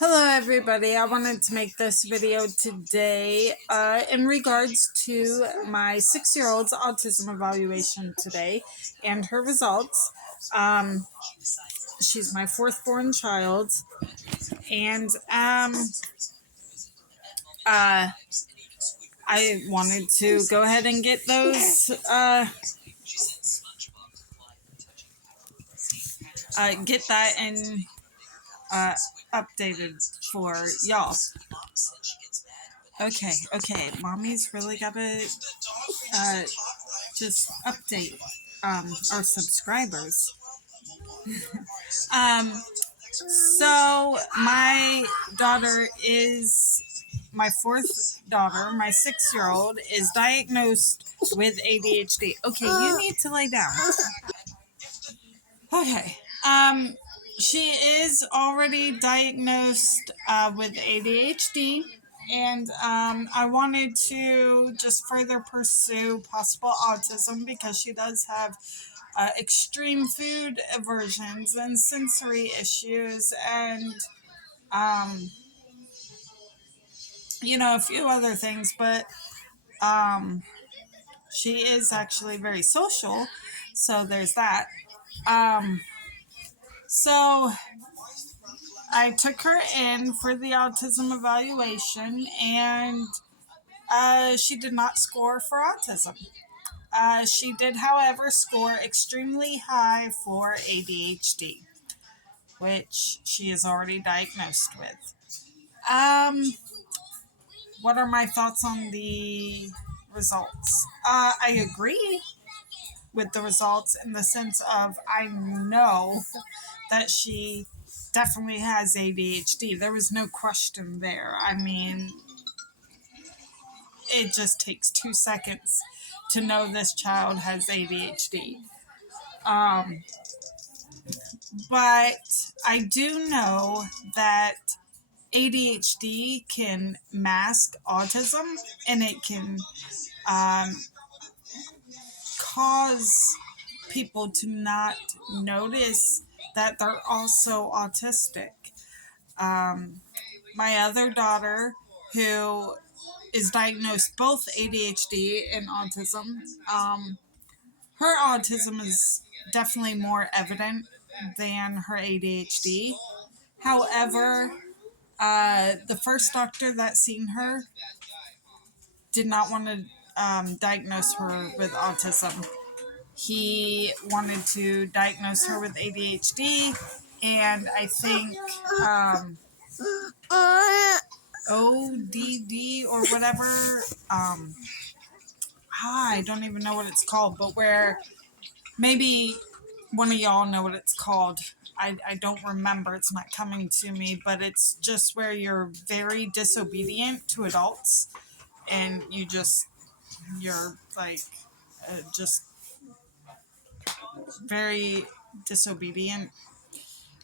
Hello everybody, I wanted to make this video today in regards to my 6-year-old's autism evaluation today and her results. She's my fourth born child, and uh, I wanted to go ahead and get those get that and updated for y'all. Okay, mommy's really gotta just update our subscribers. So my daughter is my fourth daughter. My 6-year-old is diagnosed with ADHD. Okay, you need to lay down. Okay. She is already diagnosed with ADHD, and I wanted to just further pursue possible autism because she does have extreme food aversions and sensory issues, and a few other things. But she is actually very social, so there's that. So I took her in for the autism evaluation, and she did not score for autism. She did, however, score extremely high for ADHD, which she is already diagnosed with. What are my thoughts on the results? I agree with the results in the sense of I know that she definitely has ADHD. There was no question there. I mean, it just takes 2 seconds to know this child has ADHD. But I do know that ADHD can mask autism, and it can cause people to not notice that they're also autistic. My other daughter, who is diagnosed both ADHD and autism, her autism is definitely more evident than her ADHD. However, the first doctor that seen her did not want to diagnose her with autism. He wanted to diagnose her with ADHD, and I think ODD or whatever. I don't even know what it's called, but where maybe one of y'all know what it's called. I don't remember. It's not coming to me, but it's just where you're very disobedient to adults, and you're like just very disobedient,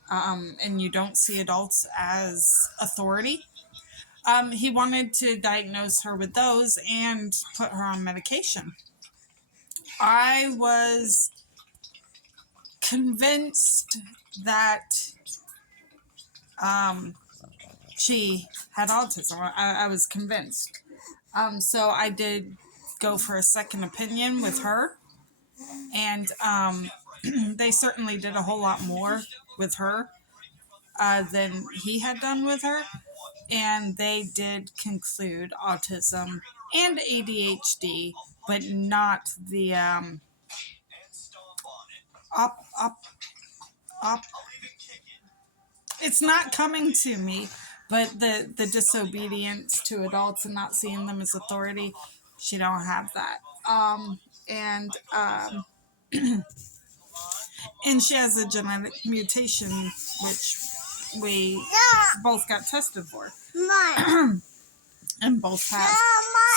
and you don't see adults as authority. He wanted to diagnose her with those and put her on medication. I was convinced that she had autism. I was convinced. So I did go for a second opinion with her, and they certainly did a whole lot more with her than he had done with her. And they did conclude autism and ADHD, but not the op, op, op. It's not coming to me, but the disobedience to adults and not seeing them as authority, she don't have that. And and she has a genetic mutation, which we both got tested for. And both have.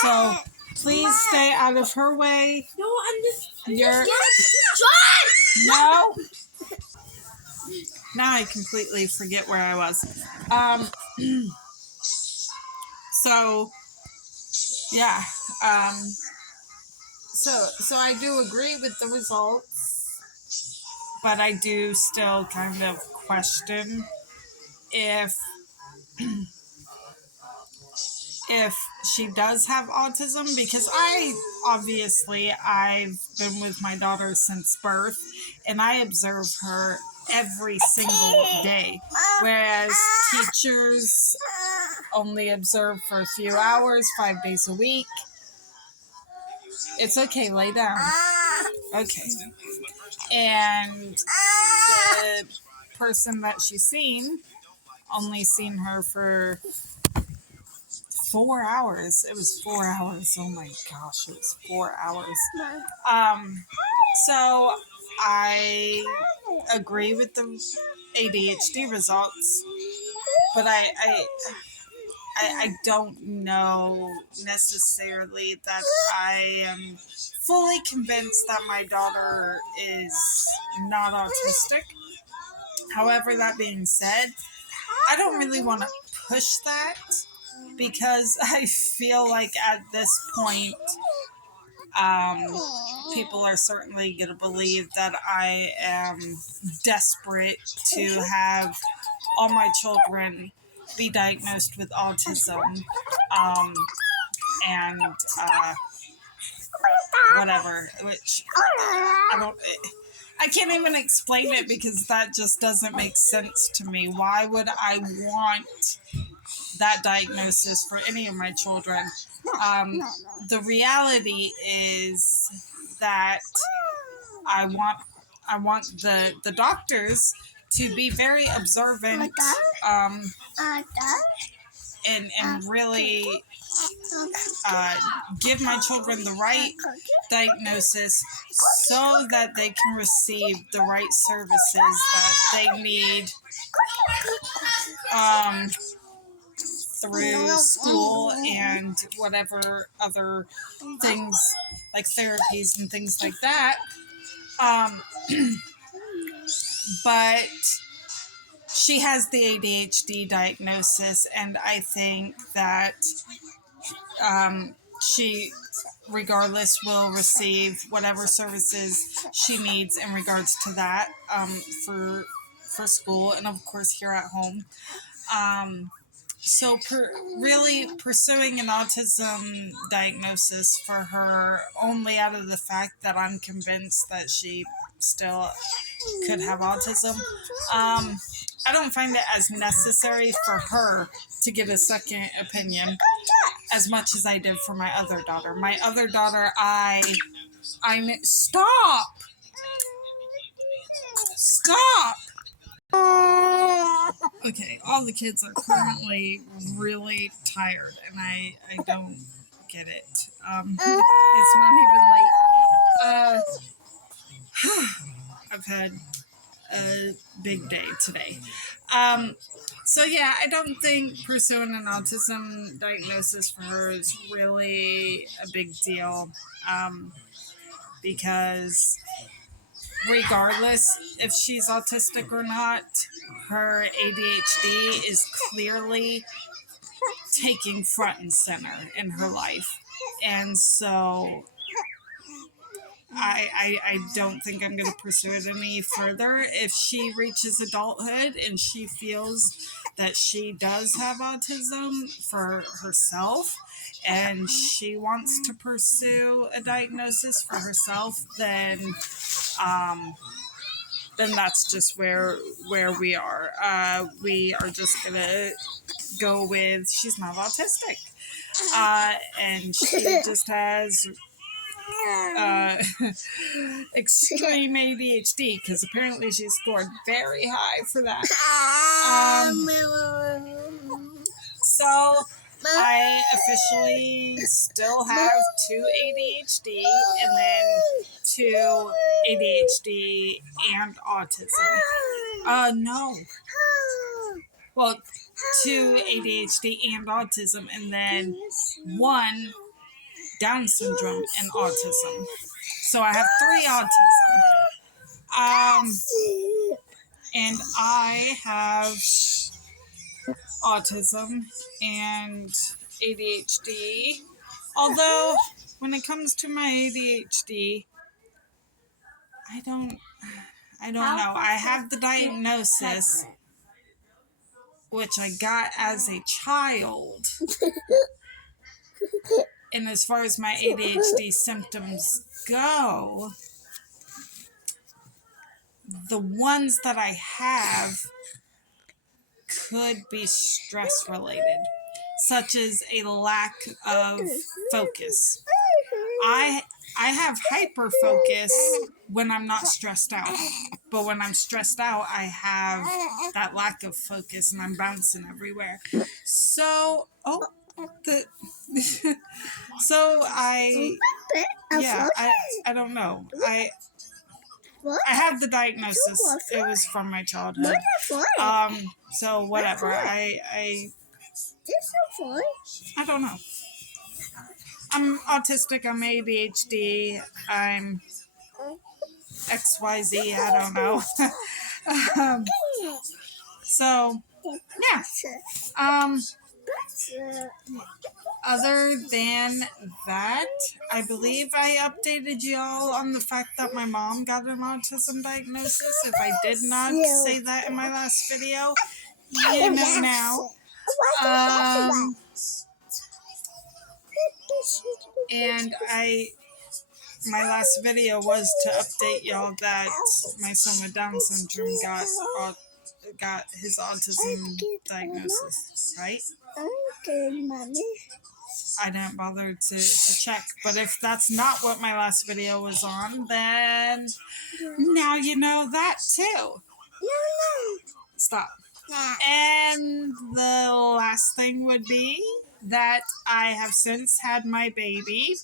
So please stay out of her way. No, I'm just No. Now I completely forget where I was. So yeah. So I do agree with the results, but I do still kind of question if she does have autism, because I've been with my daughter since birth, and I observe her every single day, whereas teachers only observe for a few hours, 5 days a week. It's okay, lay down. Okay. And the person that she's seen only seen her for 4 hours. It was 4 hours. Oh my gosh, it was 4 hours. So I agree with the ADHD results, but I don't know necessarily that I am fully convinced that my daughter is not autistic. However, that being said, I don't really want to push that because I feel like at this point, um, people are certainly going to believe that I am desperate to have all my children be diagnosed with autism, um, and whatever, which I can't even explain it because that just doesn't make sense to me. Why would I want that diagnosis for any of my children? Um, the reality is that I want the doctors to be very observant, and really give my children the right diagnosis so that they can receive the right services that they need through school and whatever other things like therapies and things like that. But she has the ADHD diagnosis, and I think that she, regardless, will receive whatever services she needs in regards to that, for school and of course here at home. So really pursuing an autism diagnosis for her only out of the fact that I'm convinced that she still could have autism. I don't find it as necessary for her to get a second opinion as much as I did for my other daughter. My other daughter, stop! Stop! Okay, all the kids are currently really tired, and I don't get it. It's not even late. I've had a big day today. So yeah, I don't think pursuing an autism diagnosis for her is really a big deal, because regardless if she's autistic or not, her ADHD is clearly taking front and center in her life. And so I don't think I'm going to pursue it any further. If she reaches adulthood and she feels that she does have autism for herself and she wants to pursue a diagnosis for herself, then that's just where we are. We are just gonna go with she's not autistic, and she just has extreme ADHD because apparently she scored very high for that. So I officially still have 2 ADHD and then 2 ADHD and autism. No. Well, 2 ADHD and autism, and then 1 Down syndrome and autism. So I have 3 autism. And I have autism and ADHD. Although, when it comes to my ADHD, I don't know. I have the diagnosis. which I got as a child. And as far as my ADHD symptoms go, the ones that I have could be stress related, such as a lack of focus. I have hyper focus when I'm not stressed out, but when I'm stressed out, I have that lack of focus and I'm bouncing everywhere. So, so I don't know. I have the diagnosis. It was from my childhood. So whatever. I don't know. I'm autistic. I'm ADHD. I'm XYZ. I don't know. So yeah. Other than that, I believe I updated y'all on the fact that my mom got an autism diagnosis. If I did not say that in my last video, you know now. And my last video was to update y'all that my son with Down syndrome got his autism diagnosis, right? I didn't bother to check, but if that's not what my last video was on, then now you know that too. Stop. And the last thing would be that I have since had my baby,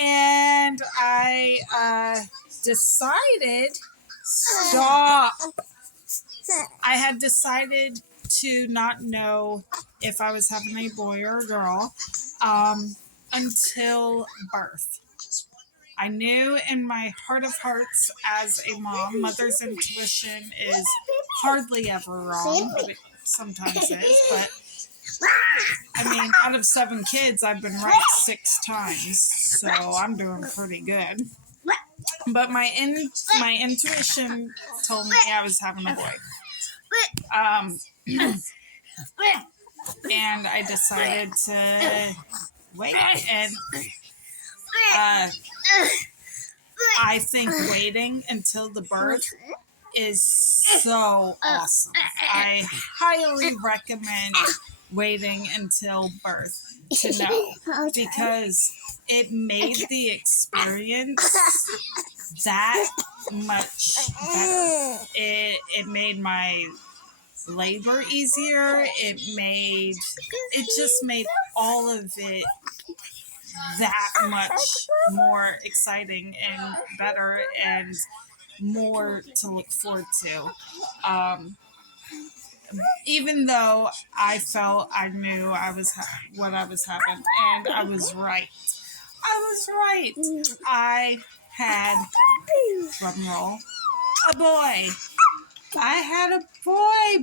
and I decided, stop. I had decided to not know if I was having a boy or a girl until birth. I knew in my heart of hearts as a mom, mother's intuition is hardly ever wrong, but it sometimes is. But I mean, out of 7 kids, I've been right 6 times, so I'm doing pretty good. But my intuition told me I was having a boy. And I decided to wait, and I think waiting until the birth is so awesome. I highly recommend waiting until birth to know, because it made the experience that much better. It made my labor easier. It just made all of it that much more exciting and better and more to look forward to. Even though I felt I knew what I was having, and I was right. I had, drum roll, a boy. I had a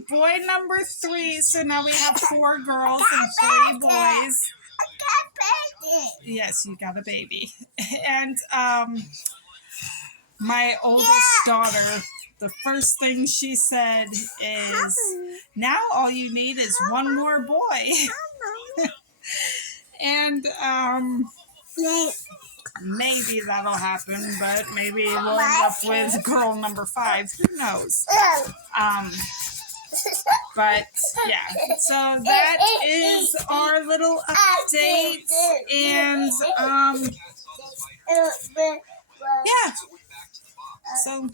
boy number 3. So now we have 4 girls and 3 boys. Yes, you got a baby. And my oldest daughter, the first thing she said is, now all you need is one more boy. And maybe that'll happen, but maybe we'll end up with girl number 5. Who knows? But yeah, so that is our little update, and yeah, so